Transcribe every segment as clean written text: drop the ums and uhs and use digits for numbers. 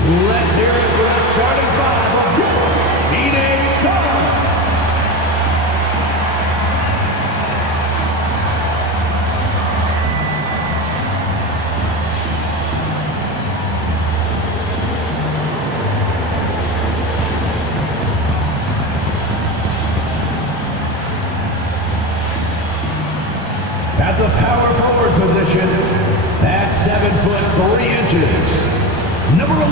Let's hear it for the starting five of your Phoenix Suns. At the power forward position, at 7 foot 3 inches. Number 11,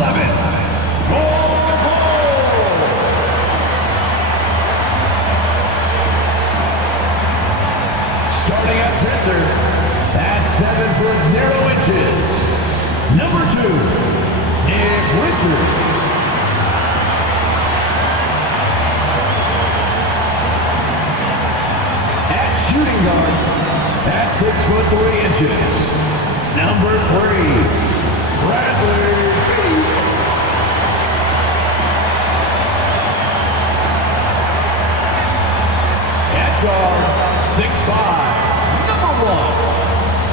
Bol Bol. Starting at center, at 7 foot 0 inches. Number 2, Nick Richards. At shooting guard, at 6 foot 3 inches. Number 3, Bradley Beal. At guard, 6'5", number 1,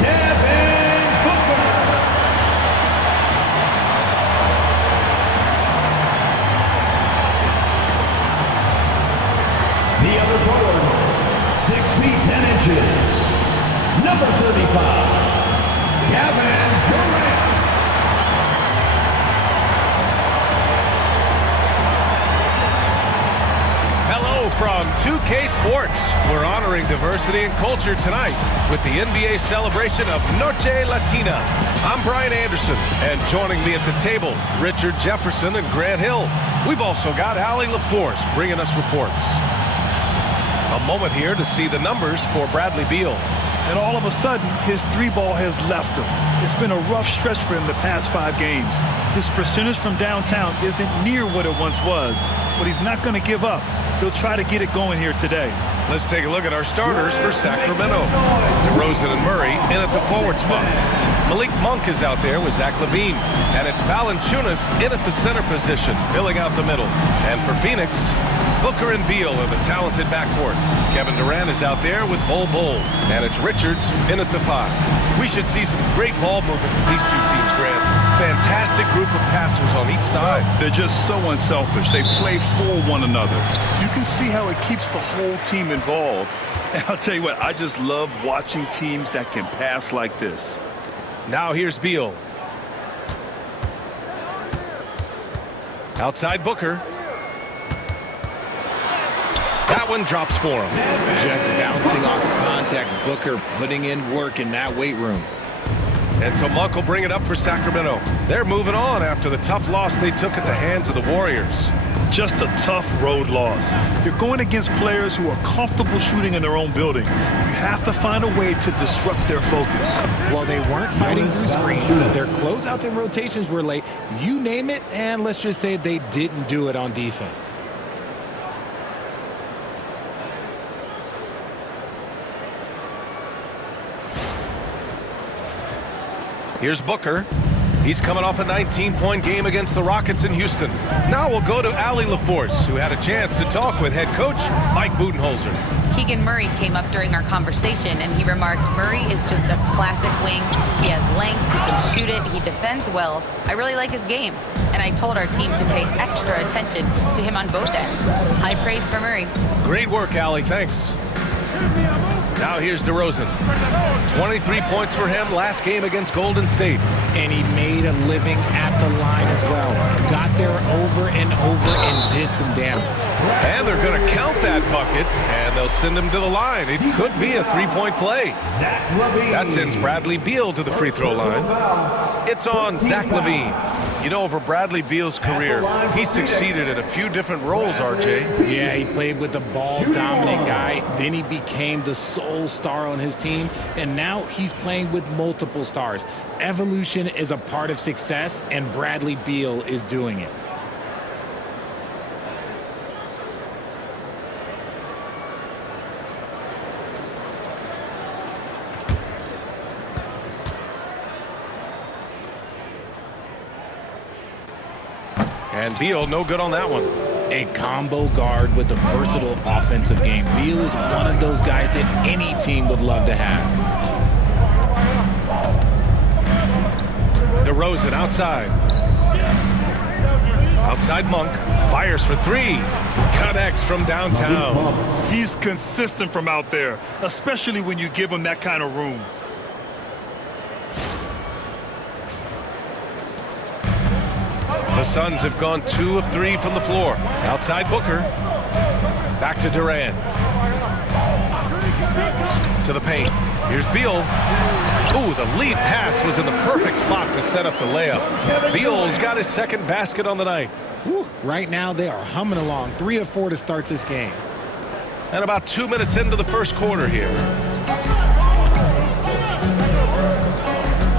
Devin Booker. The other forward, 6 feet 10 inches, number 35, Kevin Durant. Hello from 2K Sports. We're honoring diversity and culture tonight with the NBA celebration of Noche Latina. I'm Brian Anderson, and joining me at the table, Richard Jefferson and Grant Hill. We've also got Allie LaForce bringing us reports. A moment here to see the numbers for Bradley Beal. And all of a sudden, his three ball has left him. It's been a rough stretch for him the past 5 games. His percentage from downtown isn't near what it once was, but he's not going to give up. He'll try to get it going here today. Let's take a look at our starters for Sacramento. DeRozan and Murray in at the forward spots. Malik Monk is out there with Zach LaVine. And it's Valanciunas in at the center position, filling out the middle. And for Phoenix, Booker and Beal are the talented backcourt. Kevin Durant is out there with Bol Bol. And it's Richards in at the 5. We should see some great ball movement with these two teams, Grant. Fantastic group of passers on each side. They're just so unselfish. They play for one another. You can see how it keeps the whole team involved. And I'll tell you what, I just love watching teams that can pass like this. Now here's Beal. Outside Booker. That one drops for him. Just bouncing off of contact. Booker putting in work in that weight room. And so Monk will bring it up for Sacramento. They're moving on after the tough loss they took at the hands of the Warriors. Just a tough road loss. You're going against players who are comfortable shooting in their own building. You have to find a way to disrupt their focus. Well, they weren't fighting through screens. Their closeouts and rotations were late. You name it, and let's just say they didn't do it on defense. Here's Booker. He's coming off a 19-point game against the Rockets in Houston. Now we'll go to Allie LaForce, who had a chance to talk with head coach Mike Budenholzer. Keegan Murray came up during our conversation, and he remarked, Murray is just a classic wing. He has length, he can shoot it, he defends well. I really like his game. And I told our team to pay extra attention to him on both ends. High praise for Murray. Great work, Allie. Thanks. Now here's DeRozan. 23 points for him last game against Golden State. And he made a living at the line as well. Got there over and over and did some damage. And they're going to count that bucket, and they'll send him to the line. It could be a 3-point play. That sends Bradley Beal to the free throw line. It's on Zach LaVine. You know, over Bradley Beal's career, he succeeded in a few different roles, RJ. Yeah, he played with the ball-dominant guy. Then he became the sole star on his team. And now he's playing with multiple stars. Evolution is a part of success, and Bradley Beal is doing it. And Beal, no good on that one. A combo guard with a versatile offensive game. Beal is one of those guys that any team would love to have. DeRozan outside. Outside Monk, fires for three. Connects from downtown. He's consistent from out there, especially when you give him that kind of room. The Suns have gone 2 of 3 from the floor. Outside Booker. Back to Durant. To the paint. Here's Beal. Ooh, the lead pass was in the perfect spot to set up the layup. Beal's got his second basket on the night. Whew. Right now, they are humming along. 3 of 4 to start this game. And about 2 minutes into the first quarter here.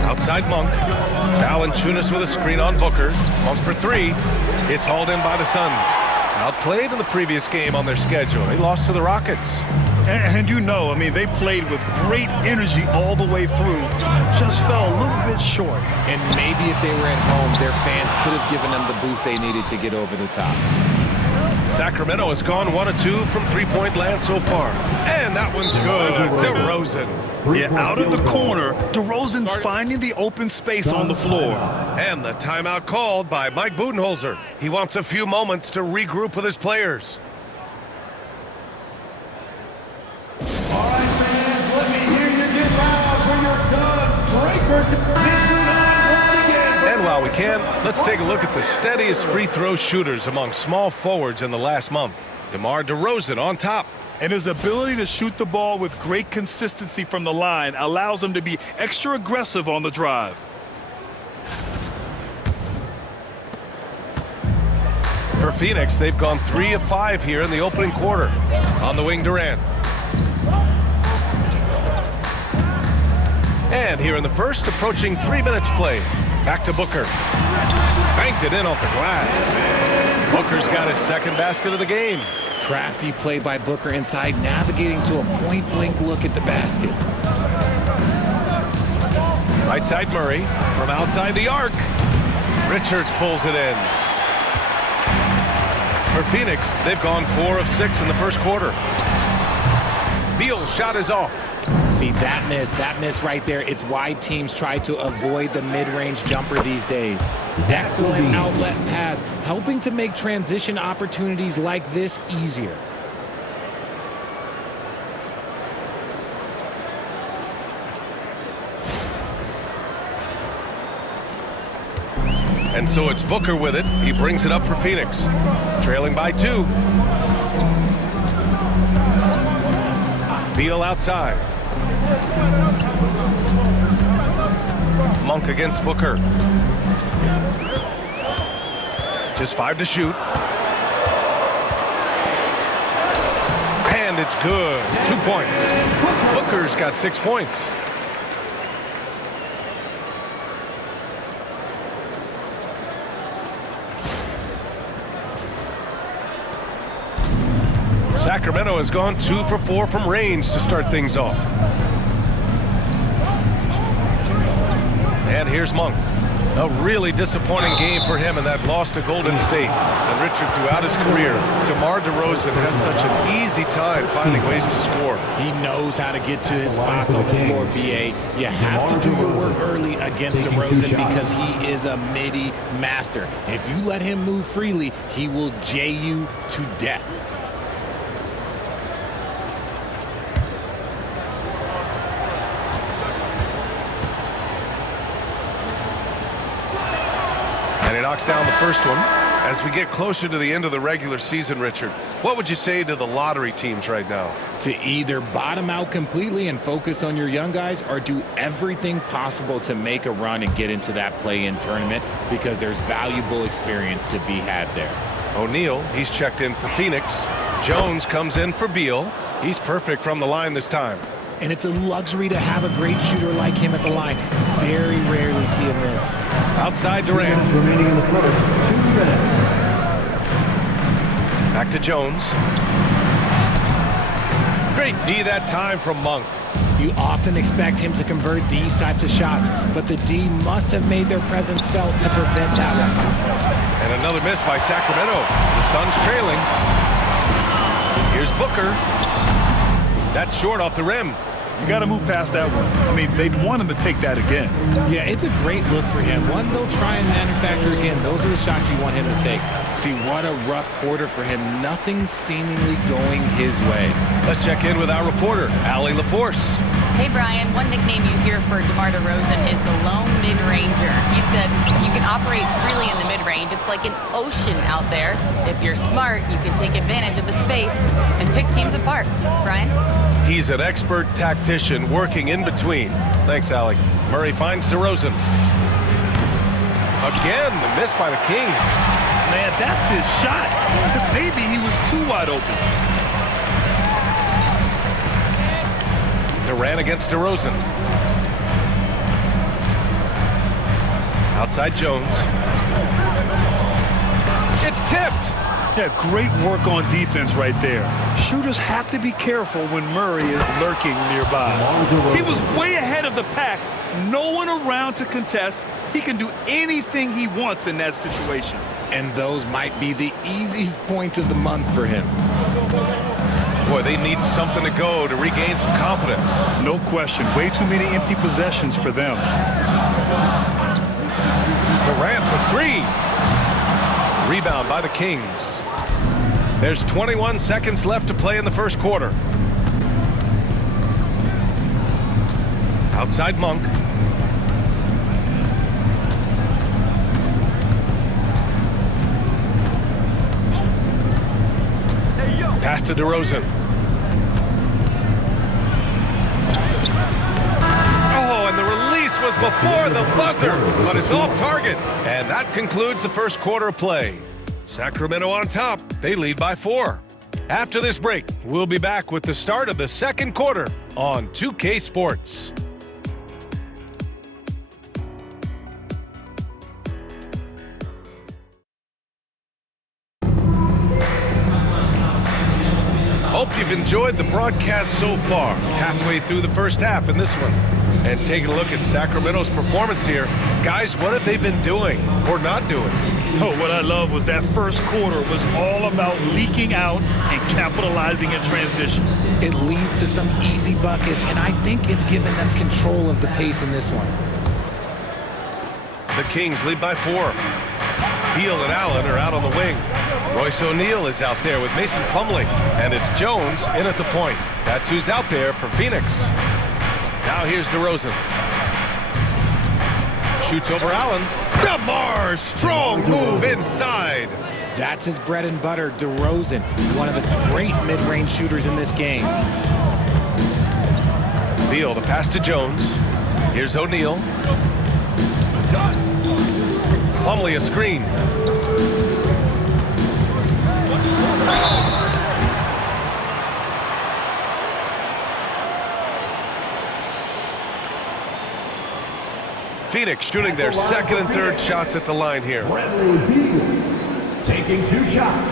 Outside Monk. Valanciunas with a screen on Booker. Monk for 3. It's hauled in by the Suns. Outplayed in the previous game on their schedule. They lost to the Rockets. And you know, I mean, they played with great energy all the way through. Just fell a little bit short. And maybe if they were at home, their fans could have given them the boost they needed to get over the top. Sacramento has gone 1 of 2 from three-point land so far. And that one's good. DeRozan. Yeah, out of the corner, DeRozan finding the open space on the floor. And the timeout called by Mike Budenholzer. He wants a few moments to regroup with his players. All right, fans, let me hear you get loud for your Suns. Breakers to victory line once again. And while we can, let's take a look at the steadiest free throw shooters among small forwards in the last month. DeMar DeRozan on top. And his ability to shoot the ball with great consistency from the line allows him to be extra aggressive on the drive. For Phoenix, they've gone 3 of 5 here in the opening quarter. On the wing, Durant. And here in the first, approaching 3 minutes play. Back to Booker. Banked it in off the glass. Booker's got his second basket of the game. Crafty play by Booker inside, navigating to a point-blank look at the basket. Right side Murray. From outside the arc. Richards pulls it in. For Phoenix, they've gone 4 of 6 in the first quarter. Beal's shot is off. See, that miss right there. It's why teams try to avoid the mid-range jumper these days. Excellent outlet pass, helping to make transition opportunities like this easier. And so it's Booker with it. He brings it up for Phoenix. Trailing by 2. Beal outside. Monk against Booker. Just 5 to shoot. And it's good. 2 points. Booker's got 6 points. Sacramento has gone 2 for 4 from range to start things off. And here's Monk. A really disappointing game for him in that loss to Golden State. And Richard, throughout his career, DeMar DeRozan has such an easy time finding ways to score. He knows how to get to his spots on the floor, BA. You have to do your work early against DeRozan because he is a midi master. If you let him move freely, he will J you to death. And he knocks down the first one. As we get closer to the end of the regular season, Richard, what would you say to the lottery teams right now? To either bottom out completely and focus on your young guys or do everything possible to make a run and get into that play-in tournament because there's valuable experience to be had there. O'Neal, he's checked in for Phoenix. Jones comes in for Beal. He's perfect from the line this time. And it's a luxury to have a great shooter like him at the line. Very rarely see a miss. Outside Durant. Remaining in the first, 2 minutes. Back to Jones. Great D that time from Monk. You often expect him to convert these types of shots, but the D must have made their presence felt to prevent that one. And another miss by Sacramento. The Suns trailing. Here's Booker. That's short off the rim. You got to move past that one. I mean, they'd want him to take that again. Yeah, it's a great look for him. One they'll try and manufacture again. Those are the shots you want him to take. See, what a rough quarter for him. Nothing seemingly going his way. Let's check in with our reporter, Allie LaForce. Hey, Brian, one nickname you hear for DeMar DeRozan is the lone mid-ranger. He said you can operate freely in the mid-range. It's like an ocean out there. If you're smart, you can take advantage of the space and pick teams apart. Brian? He's an expert tactician working in between. Thanks, Allie. Murray finds DeRozan. Again, the miss by the Kings. Man, that's his shot. Maybe he was too wide open. Durant against DeRozan. Outside Jones. It's tipped. Yeah, great work on defense right there. Shooters have to be careful when Murray is lurking nearby. He was way ahead of the pack. No one around to contest. He can do anything he wants in that situation. And those might be the easiest points of the month for him. Boy, they need something to go to regain some confidence. No question. Way too many empty possessions for them. Durant for three. Rebound by the Kings. There's 21 seconds left to play in the first quarter. Outside Monk. Pass to DeRozan. Oh, and the release was before the buzzer, but it's off target. And that concludes the first quarter of play. Sacramento on top. They lead by 4. After this break, we'll be back with the start of the second quarter on 2K Sports. Hope you've enjoyed the broadcast so far. Halfway through the first half in this one. And taking a look at Sacramento's performance here. Guys, what have they been doing or not doing? Oh, what I love was that first quarter was all about leaking out and capitalizing in transition. It leads to some easy buckets, and I think it's given them control of the pace in this one. The Kings lead by 4. Beal and Allen are out on the wing. Royce O'Neal is out there with Mason Plumlee, and it's Jones in at the point. That's who's out there for Phoenix. Now here's DeRozan. Shoots over Allen. DeMar, strong move inside. That's his bread and butter, DeRozan, one of the great mid-range shooters in this game. Beal, the pass to Jones. Here's O'Neal. Plumlee a screen. Phoenix shooting their second and third shots at the line here. Bradley Beal taking 2 shots.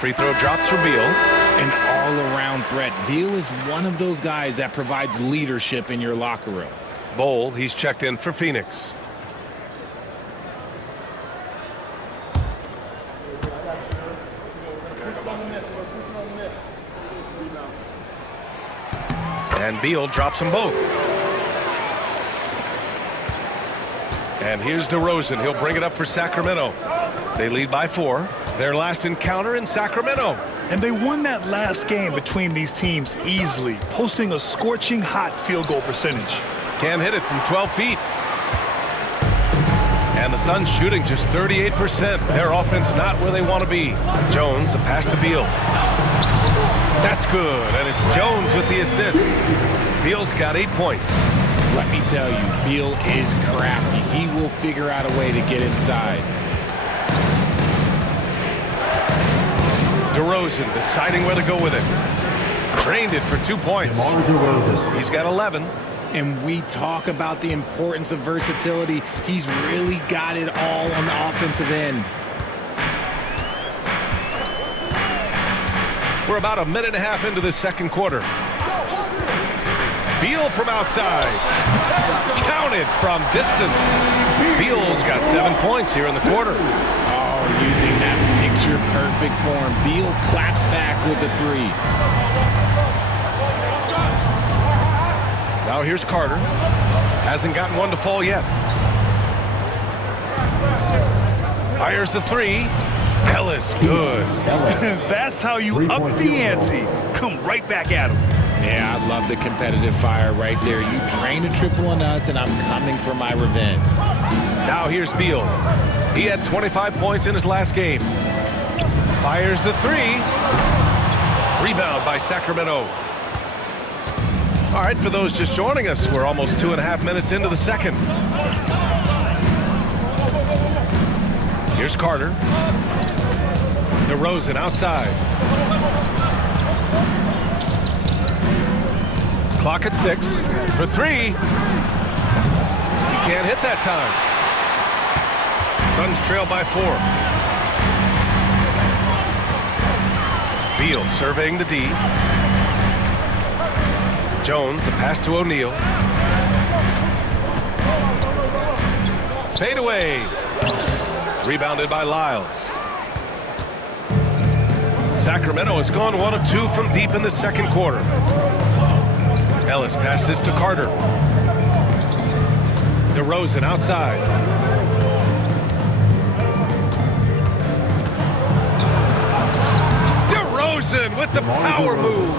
Free throw drops for Beal. An all-around threat. Beal is one of those guys that provides leadership in your locker room. Bol, he's checked in for Phoenix. And Beal drops them both. And here's DeRozan. He'll bring it up for Sacramento. They lead by 4. Their last encounter in Sacramento. And they won that last game between these teams easily, posting a scorching hot field goal percentage. Can't hit it from 12 feet. And the Suns shooting just 38%. Their offense not where they want to be. Jones, the pass to Beal. That's good, and it's Jones with the assist. Beal's got 8 points. Let me tell you, Beal is crafty. He will figure out a way to get inside. DeRozan deciding where to go with it. Drained it for 2 points. He's got 11. And we talk about the importance of versatility. He's really got it all on the offensive end. We're about a minute and a half into the second quarter. Beal from outside. Counted from distance. Beal's got 7 points here in the quarter. Oh, using that picture-perfect form. Beal claps back with the three. Now here's Carter. Hasn't gotten one to fall yet. Fires the three. Ellis, good. That's how you up the ante. Come right back at him. Yeah, I love the competitive fire right there. You drain a triple on us, and I'm coming for my revenge. Now here's Beal. He had 25 points in his last game. Fires the three. Rebound by Sacramento. All right, for those just joining us, we're almost 2.5 minutes into the second. Here's Carter. DeRozan outside. Clock at 6 for three. He can't hit that time. Suns trail by 4. Beal surveying the D. Jones, the pass to O'Neal. Fade away. Rebounded by Lyles. Sacramento has gone 1 of 2 from deep in the second quarter. Ellis passes to Carter. DeRozan outside. DeRozan with the power move.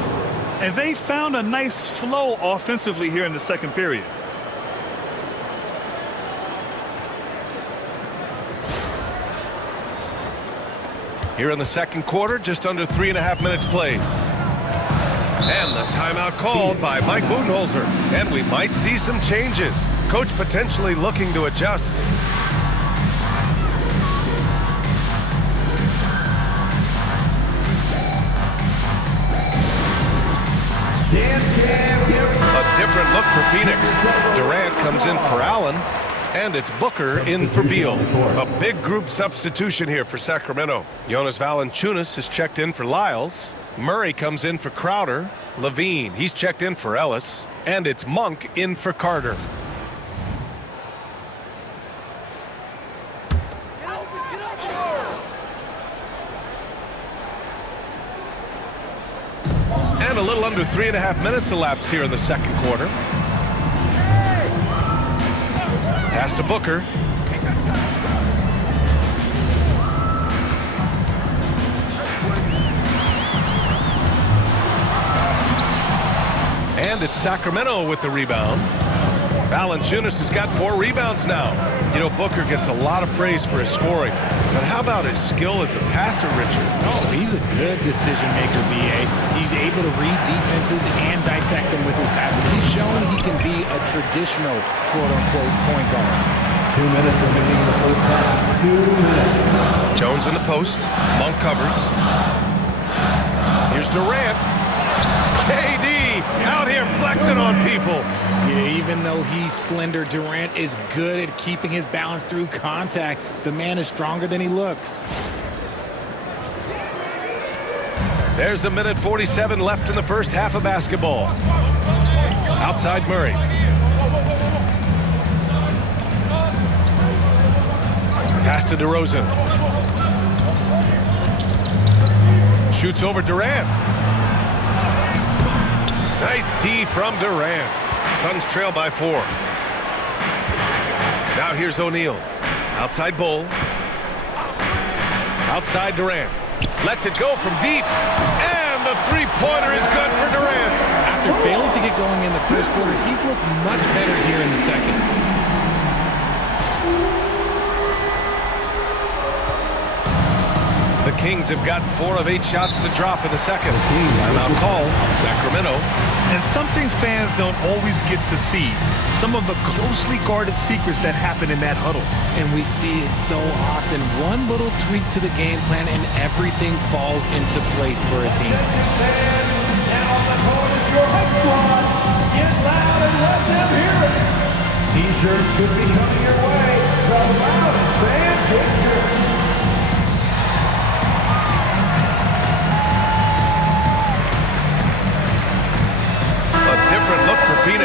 And they found a nice flow offensively here in the second period. Here in the second quarter, just under 3.5 minutes played. And the timeout called by Mike Budenholzer. And we might see some changes. Coach potentially looking to adjust. A different look for Phoenix. Durant comes in for Allen. And it's Booker in for Beal. A big group substitution here for Sacramento. Jonas Valanciunas has checked in for Lyles. Murray comes in for Crowder. Levine, he's checked in for Ellis. And it's Monk in for Carter. And a little under 3.5 minutes elapsed here in the second quarter. Pass to Booker. And it's Sacramento with the rebound. Valanciunas has got 4 rebounds now. You know, Booker gets a lot of praise for his scoring. But how about his skill as a passer, Richard? Oh, he's a good decision maker, B.A. He's able to read defenses and dissect them with his passing. He's shown he can be a traditional, quote-unquote, point guard. 2 minutes remaining in the first half. 2 minutes. Jones in the post. Monk covers. Here's Durant. KD out here flexing on people. Yeah, even though he's slender, Durant is good at keeping his balance through contact. The man is stronger than he looks. There's 1:47 left in the first half of basketball. Outside Murray. Pass to DeRozan. Shoots over Durant. Nice D from Durant. Suns trail by 4. Now here's O'Neal. Outside Bull. Outside Durant. Lets it go from deep. And the three-pointer is good for Durant. After failing to get going in the first quarter, he's looked much better here in the second. The Kings have gotten 4 of 8 shots to drop in the second. Timeout call, Sacramento. And something fans don't always get to see. Some of the closely guarded secrets that happen in that huddle. And we see it so often. One little tweak to the game plan and everything falls into place for a team. Now on the court is your home squad. Get loud and let them hear it. T-shirts could be coming your way. The loudest fan picture. A different look for Phoenix.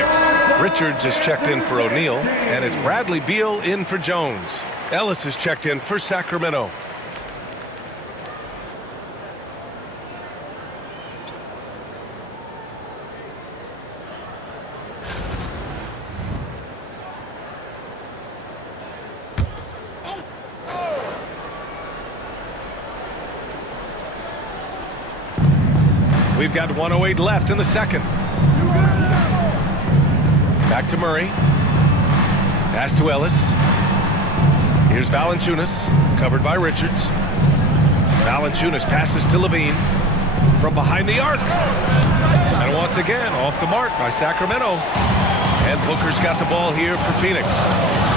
Richards is checked in for O'Neal, and it's Bradley Beal in for Jones. Ellis is checked in for Sacramento. We've got 1:08 left in the second. Back to Murray. Pass to Ellis. Here's Valanciunas, covered by Richards. Valanciunas passes to Levine from behind the arc. And once again, off the mark by Sacramento. And Booker's got the ball here for Phoenix.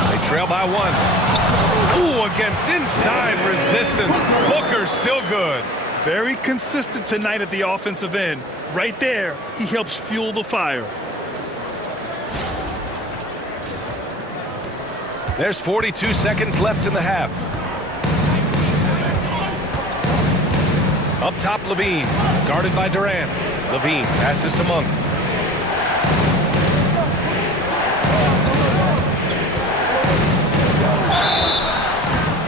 They trail by 1. Ooh, against inside resistance. Booker's still good. Very consistent tonight at the offensive end. Right there, he helps fuel the fire. There's 42 seconds left in the half. Up top, Levine, guarded by Durant. Levine passes to Monk.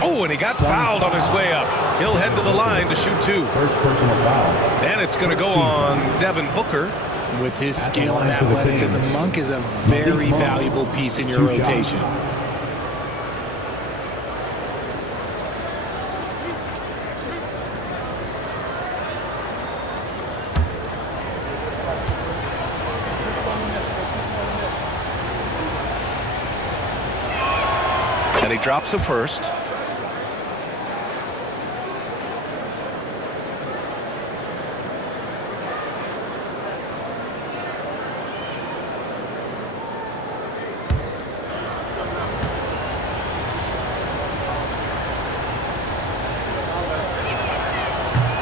Oh, and he got fouled on his way up. He'll head to the line to shoot 2. First personal foul. And it's going to go on Devin Booker. With his skill and athleticism, Monk is a very valuable piece in your rotation. And he drops him first.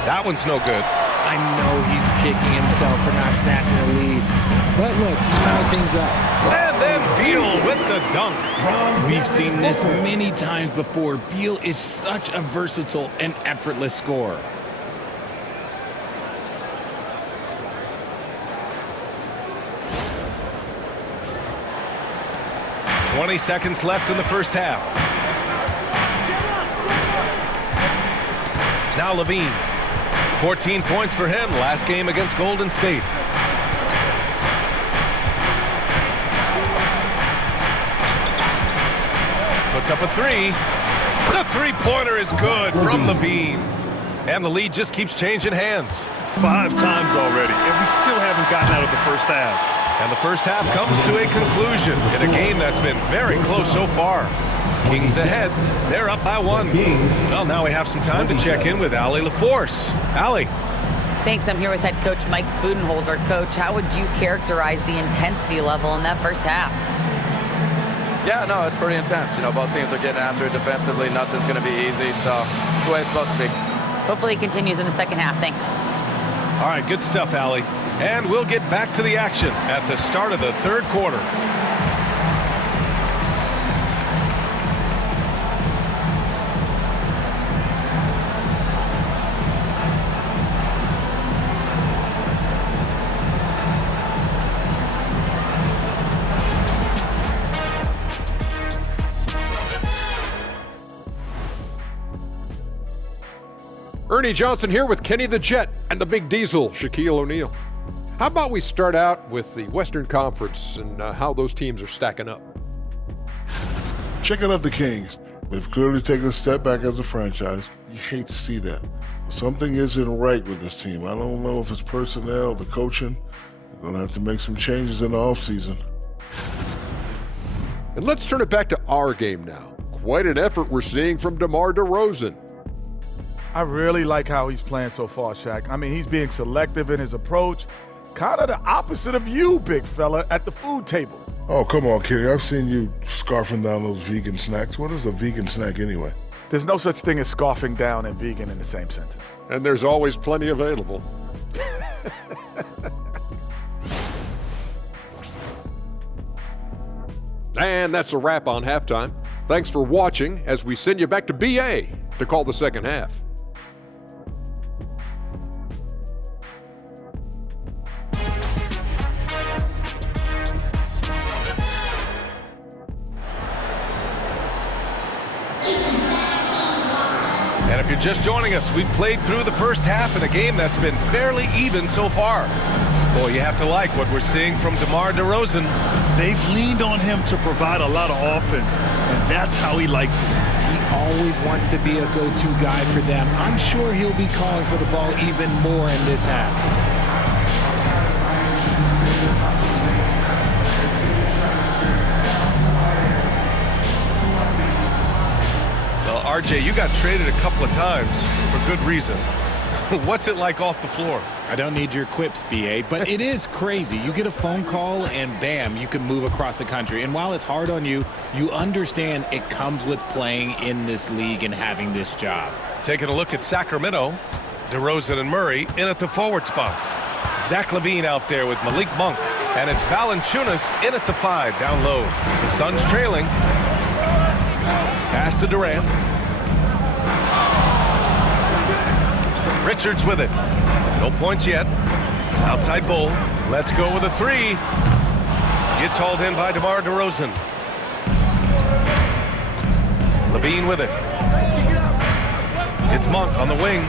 That one's no good. I know he's kicking himself for not snatching the lead. But look, he tied things up. And then Beal with the dunk. We've seen this many times before. Beal is such a versatile and effortless scorer. "20 seconds left in the first half. Now Levine. 14 points for him last game against Golden State. Puts up a 3. The three-pointer is good from Levine. And the lead just keeps changing hands. 5 times already, and we still haven't gotten out of the first half. And the first half comes to a conclusion in a game that's been very close so far. Kings ahead. They're up by 1. Well, now we have some time to check in with Allie LaForce. Allie. Thanks. I'm here with head coach Mike Budenholzer. Coach, how would you characterize the intensity level in that first half? Yeah, no, it's pretty intense. You know, both teams are getting after it defensively. Nothing's going to be easy, so it's the way it's supposed to be. Hopefully it continues in the second half. Thanks. All right, good stuff, Allie. And we'll get back to the action at the start of the third quarter. Ernie Johnson here with Kenny the Jet and the Big Diesel, Shaquille O'Neal. How about we start out with the Western Conference and how those teams are stacking up? Checking out the Kings. They've clearly taken a step back as a franchise. You hate to see that. Something isn't right with this team. I don't know if it's personnel, the coaching. They're going to have to make some changes in the offseason. And let's turn it back to our game now. Quite an effort we're seeing from DeMar DeRozan. I really like how he's playing so far, Shaq. I mean, he's being selective in his approach. Kind of the opposite of you, big fella, at the food table. Oh, come on, Kenny. I've seen you scarfing down those vegan snacks. What is a vegan snack anyway? There's no such thing as scarfing down and vegan in the same sentence. And there's always plenty available. And that's a wrap on halftime. Thanks for watching as we send you back to BA to call the second half. you're just joining us, we've played through the first half in a game that's been fairly even so far. Boy, you have to like what we're seeing from DeMar DeRozan. They've leaned on him to provide a lot of offense, and that's how he likes it. He always wants to be a go-to guy for them. I'm sure he'll be calling for the ball even more in this half. Well, RJ, you got traded a couple of times for good reason. What's it like off the floor? I don't need your quips, BA, but it is crazy. You get a phone call and bam, you can move across the country. And while it's hard on you, you understand it comes with playing in this league and having this job. Taking a look at Sacramento, DeRozan and Murray in at the forward spots. Zach LaVine out there with Malik Monk, and it's Valanciunas in at the 5 down low. The Suns trailing. Pass to Durant. Richards with it. No points yet. Outside Bull. Let's go with a 3. Gets hauled in by DeMar DeRozan. LaVine with it. It's Monk on the wing.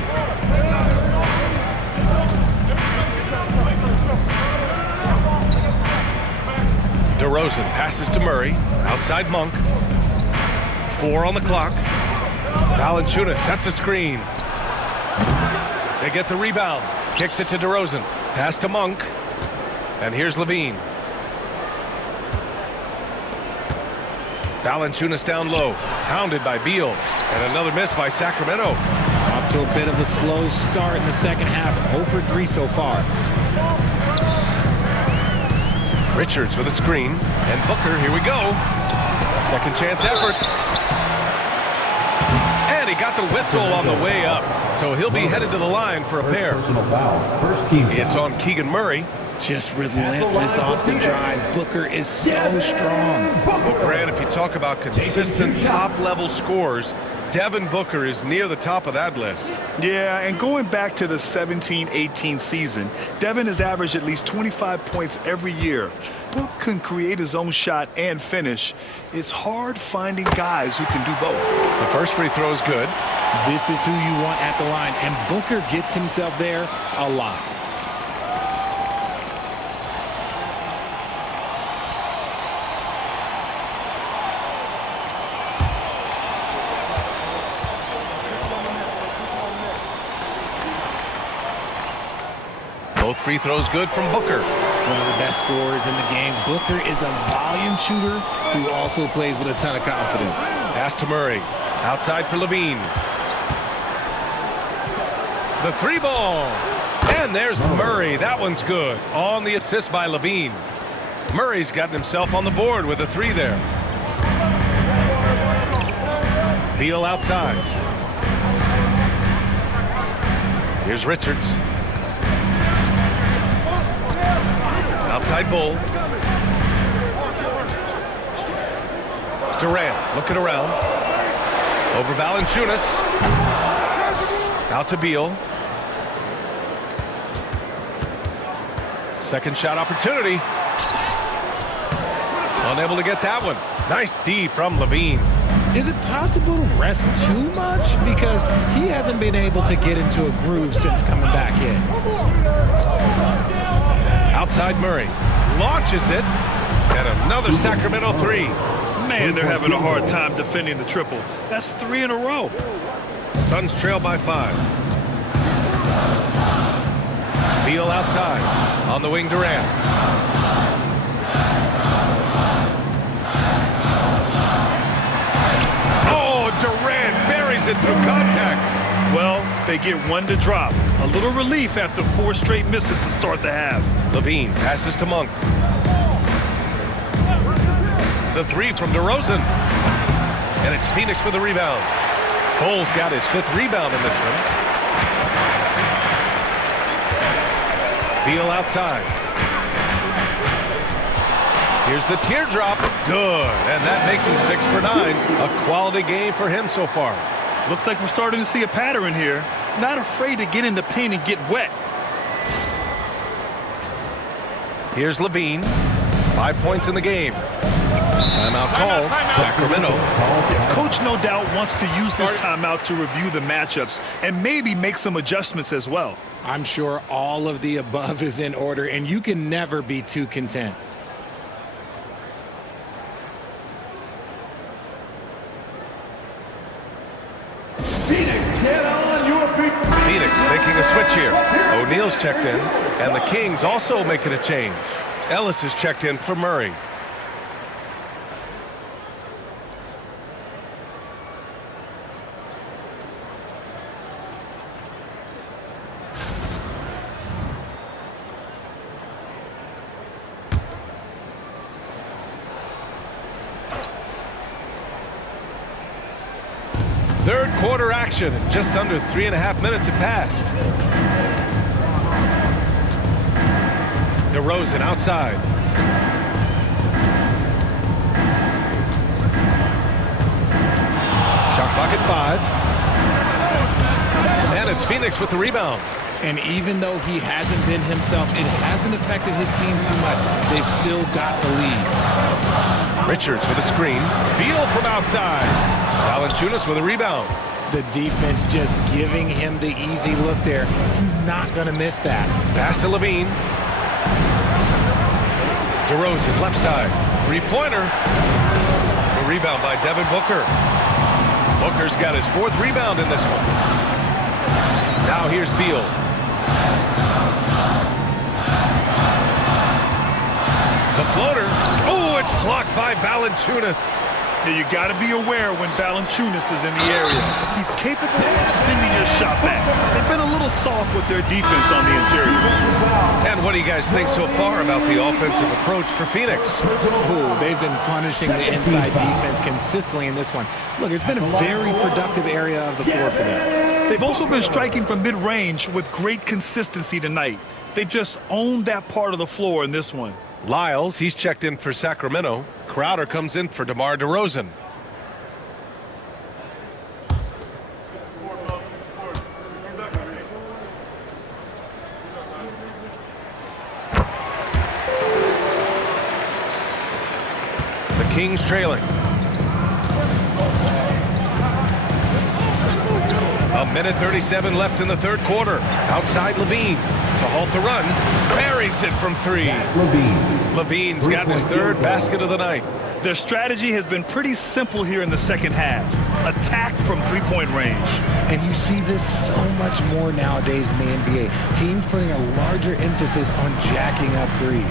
DeRozan passes to Murray. Outside Monk. 4 on the clock. Valanciunas sets a screen. They get the rebound. Kicks it to DeRozan. Pass to Monk. And here's LaVine. Valanciunas down low. Hounded by Beal. And another miss by Sacramento. Off to a bit of a slow start in the second half. 0 for 3 so far. Richards with a screen. And Booker, here we go. Second chance effort. And he got the whistle on the way up. So he'll be headed to the line for a pair. First team It's on Keegan Murray. Just relentless off the drive. Booker is so strong. Well, Grant, if you talk about consistent top-level scores, Devin Booker is near the top of that list. Yeah, and going back to the 17-18 season, Devin has averaged at least 25 points every year. Book can create his own shot and finish. It's hard finding guys who can do both. The first free throw is good. This is who you want at the line, and Booker gets himself there a lot. Both free throws good from Booker. One of the best scorers in the game. Booker is a volume shooter who also plays with a ton of confidence. Pass to Murray. Outside for LaVine. The 3 ball. And there's Murray. That one's good. On the assist by LaVine. Murray's gotten himself on the board with a 3 there. Beal outside. Here's Richards. Outside Bull. Durant looking around. Over Valanciunas. Out to Beal. Second shot opportunity. Unable to get that one. Nice D from LaVine. Is it possible to rest too much? Because he hasn't been able to get into a groove since coming back in. Outside Murray. Launches it. And another Sacramento 3. Man, they're having a hard time defending the triple. That's 3 in a row. Suns trail by 5. Beal outside. On the wing, Durant. Oh, Durant buries it through contact. Well, they get one to drop. A little relief after 4 straight misses to start the half. LaVine passes to Monk. The 3 from DeRozan. And it's Phoenix with the rebound. Cole's got his 5th rebound in this one. Beal outside. Here's the teardrop. Good. And that makes him 6 for 9. A quality game for him so far. Looks like we're starting to see a pattern here. Not afraid to get in the paint and get wet. Here's LaVine. 5 points in the game. Timeout called. Sacramento. Coach no doubt wants to use this timeout to review the matchups and maybe make some adjustments as well. I'm sure all of the above is in order, and you can never be too content. Phoenix making a switch here. O'Neal's checked in, and the Kings also making a change. Ellis is checked in for Murray. Third quarter action. Just under 3.5 minutes have passed. DeRozan outside. Shot clock at 5. And it's Phoenix with the rebound. And even though he hasn't been himself, it hasn't affected his team too much. They've still got the lead. Richards with a screen. Beal from outside. Valanciunas with a rebound. The defense just giving him the easy look there. He's not going to miss that. Pass to Levine. DeRozan left side. Three-pointer. The rebound by Devin Booker. Booker's got his 4th rebound in this one. Now here's Beal. The floater. Oh, it's blocked by Valanciunas. Now you got to be aware when Valanciunas is in the area. He's capable of sending your shot back. They've been a little soft with their defense on the interior. And what do you guys think so far about the offensive approach for Phoenix? Ooh, they've been punishing the inside defense consistently in this one. Look, it's been a very productive area of the floor for them. They've also been striking from mid-range with great consistency tonight. They just owned that part of the floor in this one. Lyles, he's checked in for Sacramento. Crowder comes in for DeMar DeRozan. The Kings trailing. A minute 37 left in the third quarter. Outside Levine to halt the run. Buries it from 3. Levine's got his 3rd basket of the night. Their strategy has been pretty simple here in the second half. Attack from 3-point range. And you see this so much more nowadays in the NBA. Teams putting a larger emphasis on jacking up threes.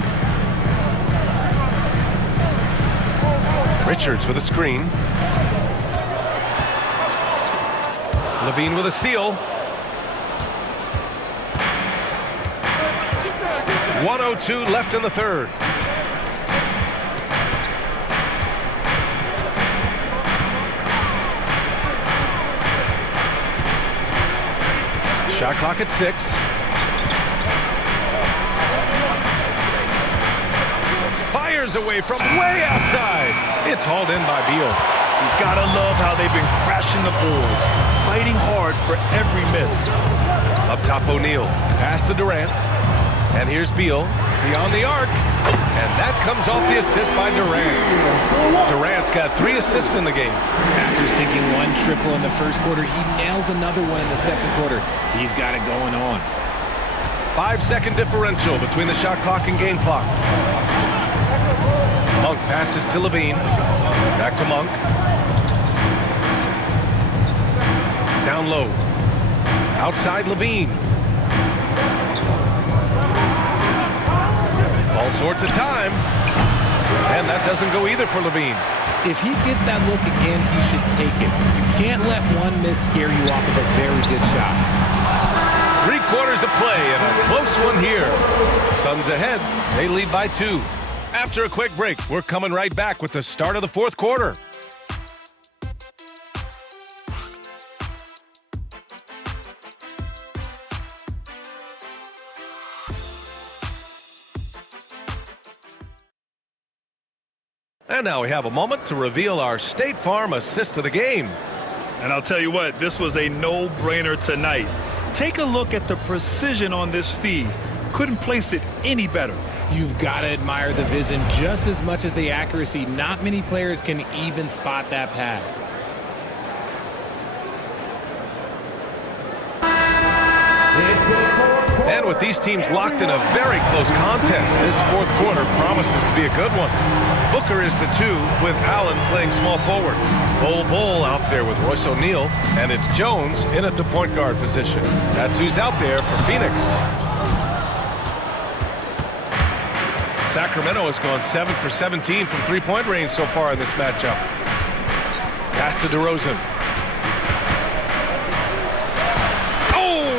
Richards with a screen. Levine with a steal. 1:02 left in the third. Shot clock at 6. Fires away from way outside. It's hauled in by Beal. You gotta love how they've been crashing the boards, fighting hard for every miss. Up top, O'Neal. Pass to Durant. And here's Beal beyond the arc. And that comes off the assist by Durant. Durant's got 3 assists in the game. After sinking 1 triple in the first quarter, he nails another one in the second quarter. He's got it going on. 5-second differential between the shot clock and game clock. Monk passes to Levine. Back to Monk. Down low. Outside Levine. All sorts of time. And that doesn't go either for Levine. If he gets that look again, he should take it. You can't let one miss scare you off of a very good shot. 3 quarters of play and a close one here. Suns ahead. They lead by 2. After a quick break, we're coming right back with the start of the fourth quarter. And now we have a moment to reveal our State Farm assist of the game. And I'll tell you what, this was a no-brainer tonight. Take a look at the precision on this feed. Couldn't place it any better. You've got to admire the vision just as much as the accuracy. Not many players can even spot that pass. And with these teams locked in a very close contest, this fourth quarter promises to be a good one. Booker is the 2 with Allen playing small forward. Bol out there with Royce O'Neal, and it's Jones in at the point guard position. That's who's out there for Phoenix. Sacramento has gone 7 for 17 from three-point range so far in this matchup. Pass to DeRozan.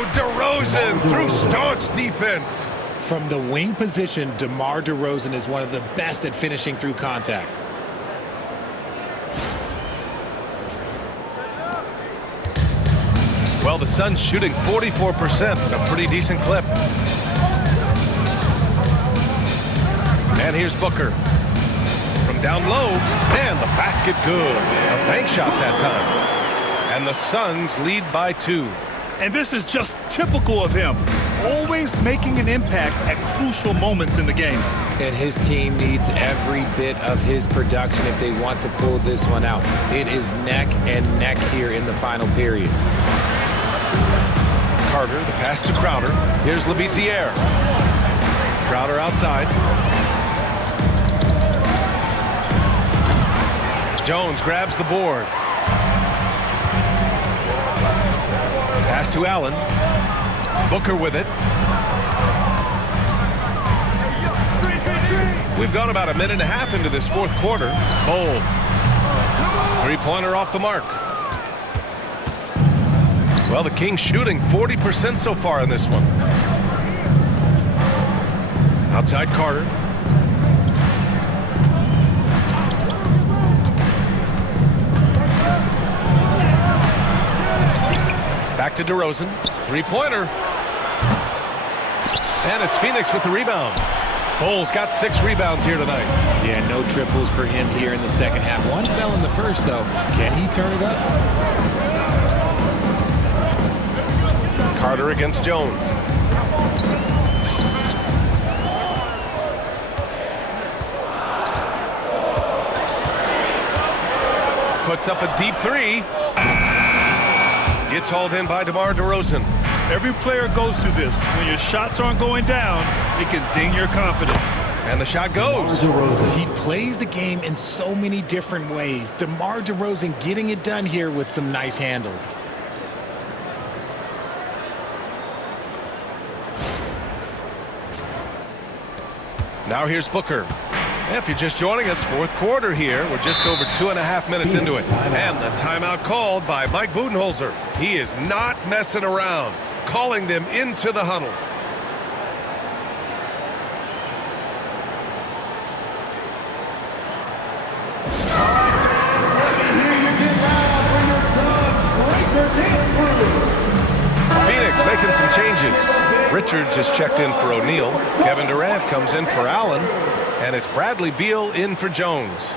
DeRozan through staunch defense. From the wing position, DeMar DeRozan is one of the best at finishing through contact. Well, the Suns shooting 44%, a pretty decent clip. And here's Booker. From down low, and the basket good. A bank shot that time. And the Suns lead by 2. And this is just typical of him, always making an impact at crucial moments in the game. And his team needs every bit of his production if they want to pull this one out. It is neck and neck here in the final period. Carter, the pass to Crowder. Here's Labissiere. Crowder outside. Jones grabs the board. Pass to Allen. Booker with it. We've gone about a minute and a half into this fourth quarter. Bol. Three-pointer off the mark. Well, the Kings shooting 40% so far in this one. Outside Carter. Back to DeRozan. Three-pointer. And it's Phoenix with the rebound. Bol's got 6 rebounds here tonight. Yeah, no triples for him here in the second half. One fell in the first, though. Can he turn it up? Carter against Jones. Puts up a deep 3. Gets hauled in by DeMar DeRozan. Every player goes through this. When your shots aren't going down, it can ding your confidence. And the shot goes. He plays the game in so many different ways. DeMar DeRozan getting it done here with some nice handles. Now here's Booker. If you're just joining us, fourth quarter here. We're just over 2.5 minutes into it. And the timeout called by Mike Budenholzer. He is not messing around, calling them into the huddle. Phoenix making some changes. Richards is checked in for O'Neal. Kevin Durant comes in for Allen. And it's Bradley Beal in for Jones.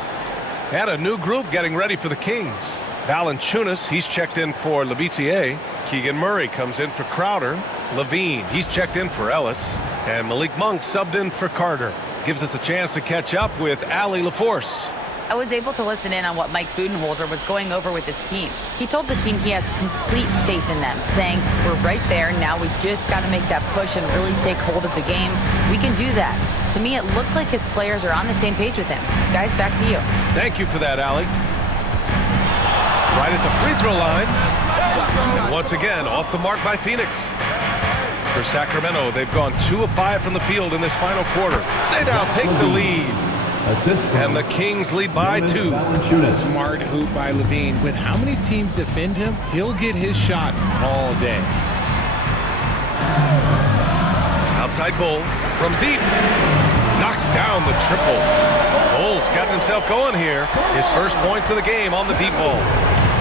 And a new group getting ready for the Kings. Valanciunas, he's checked in for Labissiere. Keegan Murray comes in for Crowder. Levine, he's checked in for Ellis. And Malik Monk subbed in for Carter. Gives us a chance to catch up with Allie LaForce. I was able to listen in on what Mike Budenholzer was going over with his team. He told the team he has complete faith in them, saying, we're right there, now we just got to make that push and really take hold of the game. We can do that. To me, it looked like his players are on the same page with him. Guys, back to you. Thank you for that, Allie. Right at the free throw line. And once again, off the mark by Phoenix. For Sacramento, they've gone 2 of 5 from the field in this final quarter. They now take the lead. And the Kings lead by 2. Smart hoop by Levine. With how many teams defend him, he'll get his shot all day. Outside Bol from deep. Knocks down the triple. Bol's gotten himself going here. His first points of the game on the deep ball.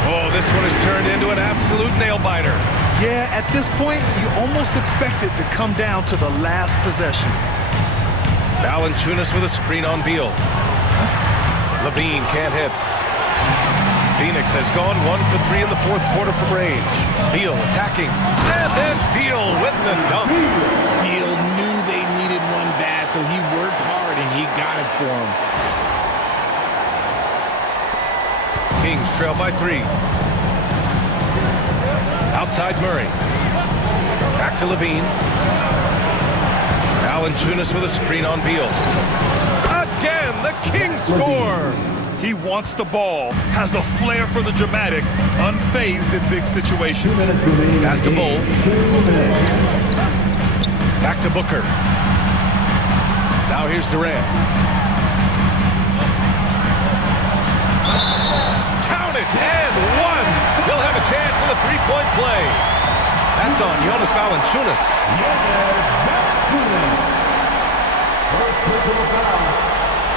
Oh, this one has turned into an absolute nail-biter. Yeah, at this point, you almost expect it to come down to the last possession. Valanciunas with a screen on Beal. Levine can't hit. Phoenix has gone 1 for 3 in the fourth quarter from range. Beal attacking. And then Beal with the dunk. Beal knew for him. Kings trail by 3. Outside Murray. Back to Levine. Valanciunas with a screen on Beal. Again, the Kings score! He wants the ball, has a flair for the dramatic, unfazed in big situations. Pass to Bull. Back to Booker. Now here's Durant. Count it, and one! He'll have a chance in the three-point play. That's on Jonas Valanciunas. First personal foul.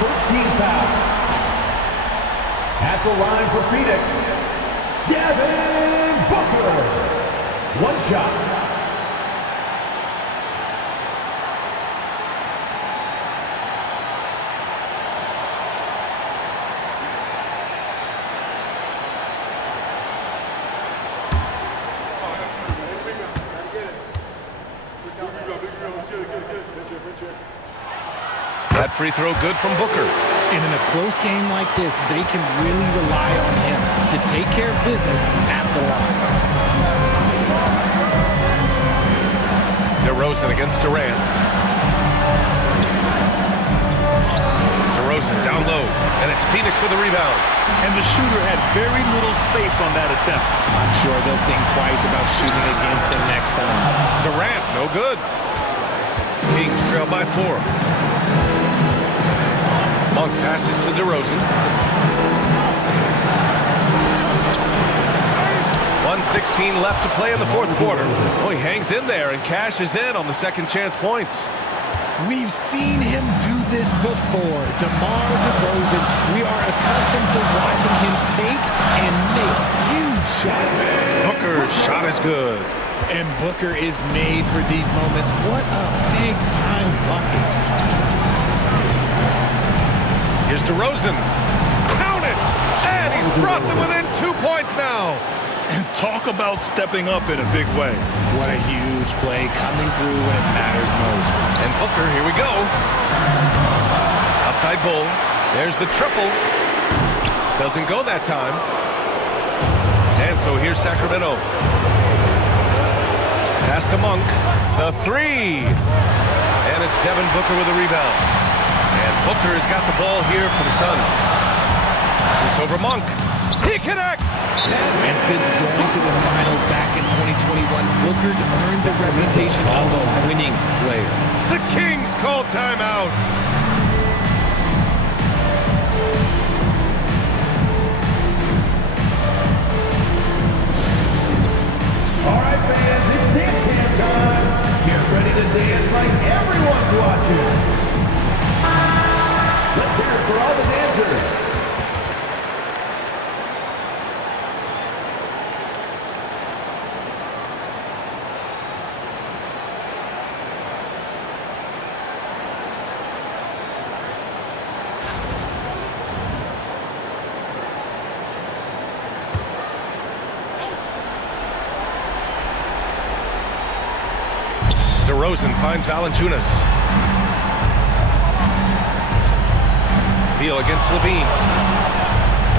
First team foul. At the line for Phoenix, Devin Booker. One shot. That free throw good from Booker. And in a close game like this, they can really rely on him to take care of business at the line. DeRozan against Durant. DeRozan down low, and it's Phoenix with the rebound. And the shooter had very little space on that attempt. I'm sure they'll think twice about shooting against him next time. Durant, no good. Kings trail by 4. Monk passes to DeRozan. 1:16 left to play in the fourth quarter. Oh, he hangs in there and cashes in on the second chance points. We've seen him do this before. DeMar DeRozan, we are accustomed to watching him take and make huge shots. Booker's shot is good. And Booker is made for these moments. What a big-time bucket. Here's DeRozan. Count it! And he's brought them within 2 points now. And talk about stepping up in a big way. What a huge play coming through when it matters most. And Booker, here we go. Outside Bull. There's the triple. Doesn't go that time. And so here's Sacramento. Pass to Monk. The three. And it's Devin Booker with a rebound. And Booker has got the ball here for the Suns. It's over Monk. He connects! And since going to the finals back in 2021, Booker's earned the reputation of a winning player. The Kings call timeout. All right, fans, it's dance cam time. Get ready to dance like everyone's watching. Let's hear it for all the dancers. DeRozan finds Valanciunas. Beal against Levine.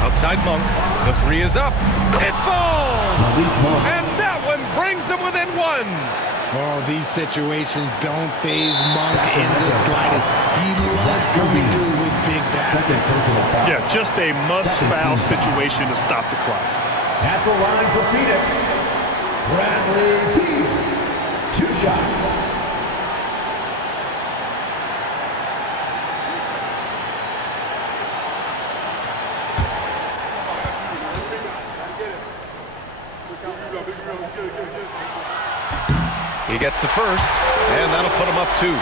Outside Monk. The three is up. It falls! And that one brings them within one. Oh, these situations don't faze Monk in the slightest. He loves coming through with big baskets. Yeah, just a must-foul situation to stop the clock. At the line for Phoenix, Bradley Beal. 2 shots. He gets the first, and that'll put him up 2.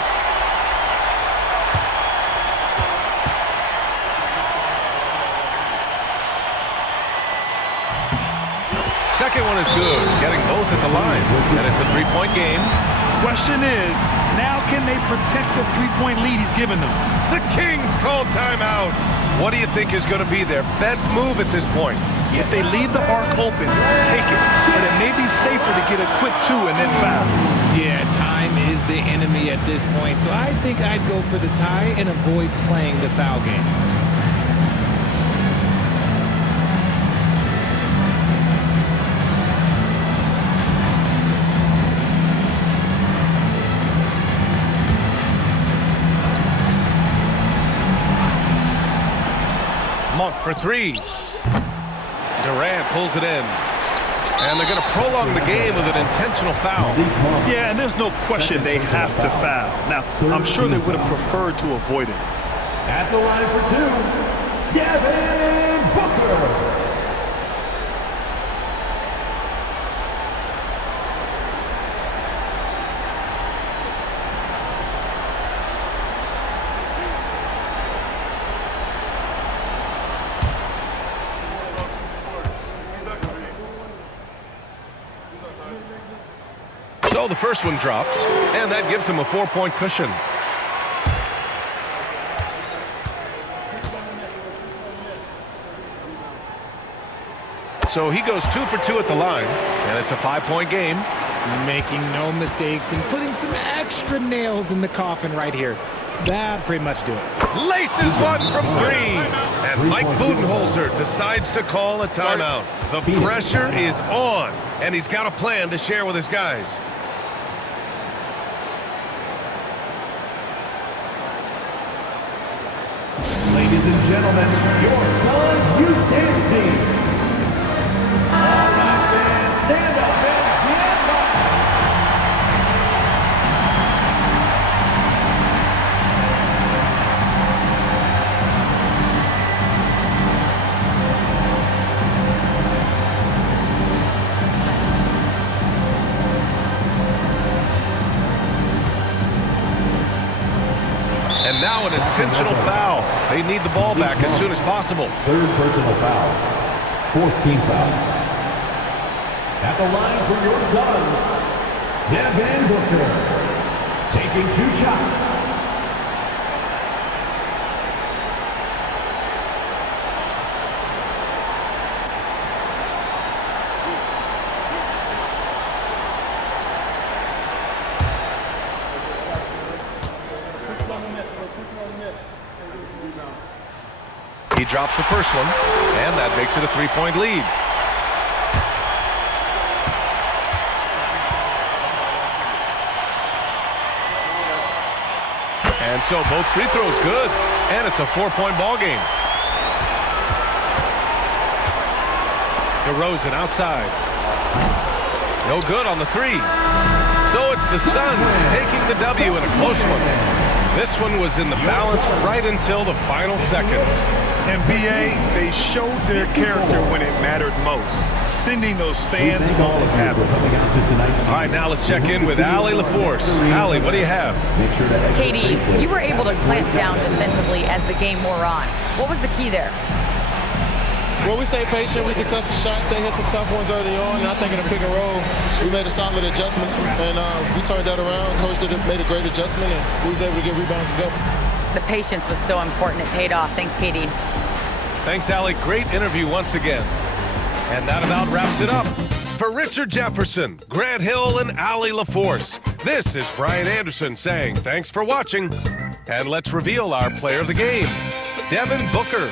Second one is good, getting both at the line, and it's a 3-point game. Question is, now can they protect the 3-point lead he's given them? The Kings call timeout. What do you think is going to be their best move at this point? If they leave the arc open, take it. But it may be safer to get a quick 2 and then foul. Yeah, time is the enemy at this point, so I think I'd go for the tie and avoid playing the foul game. Monk for three. Durant pulls it in. And they're going to prolong the game with an intentional foul. Yeah, and there's no question they have to foul. Now, I'm sure they would have preferred to avoid it. At the line for two, Devin Booker. So the first one drops, and that gives him a 4-point cushion. So he goes 2 for 2 at the line, and it's a 5-point game. Making no mistakes and putting some extra nails in the coffin right here. That pretty much do it. Laces one from three. And Mike Budenholzer decides to call a timeout. The pressure is on, and he's got a plan to share with his guys. Ladies and gentlemen, your son's youth dance team. All right, fans, stand up and get up. And now an intentional foul. They need the ball back as soon as possible. Third personal foul. Fourth team foul. At the line for your sons, Devin Booker. Taking 2 shots. He drops the first one, and that makes it a 3-point lead. And so both free throws good, and it's a 4-point ball game. DeRozan outside. No good on the three. So it's the Suns taking the W in a close one. This one was in the balance right until the final seconds. And BA, they showed their character when it mattered most, sending those fans home happy. All right, now let's check in with Allie LaForce. Allie, what do you have? Katie, you were able to clamp down defensively as the game wore on. What was the key there? Well, we stayed patient. We contested shots. They hit some tough ones early on, and I think in the pick and roll, we made a solid adjustment, and we turned that around. Coach made a great adjustment, and we was able to get rebounds and go. The patience was so important. It paid off. Thanks, Katie. Thanks, Allie. Great interview once again. And that about wraps it up. For Richard Jefferson, Grant Hill, and Allie LaForce, this is Brian Anderson saying thanks for watching. And let's reveal our player of the game, Devin Booker.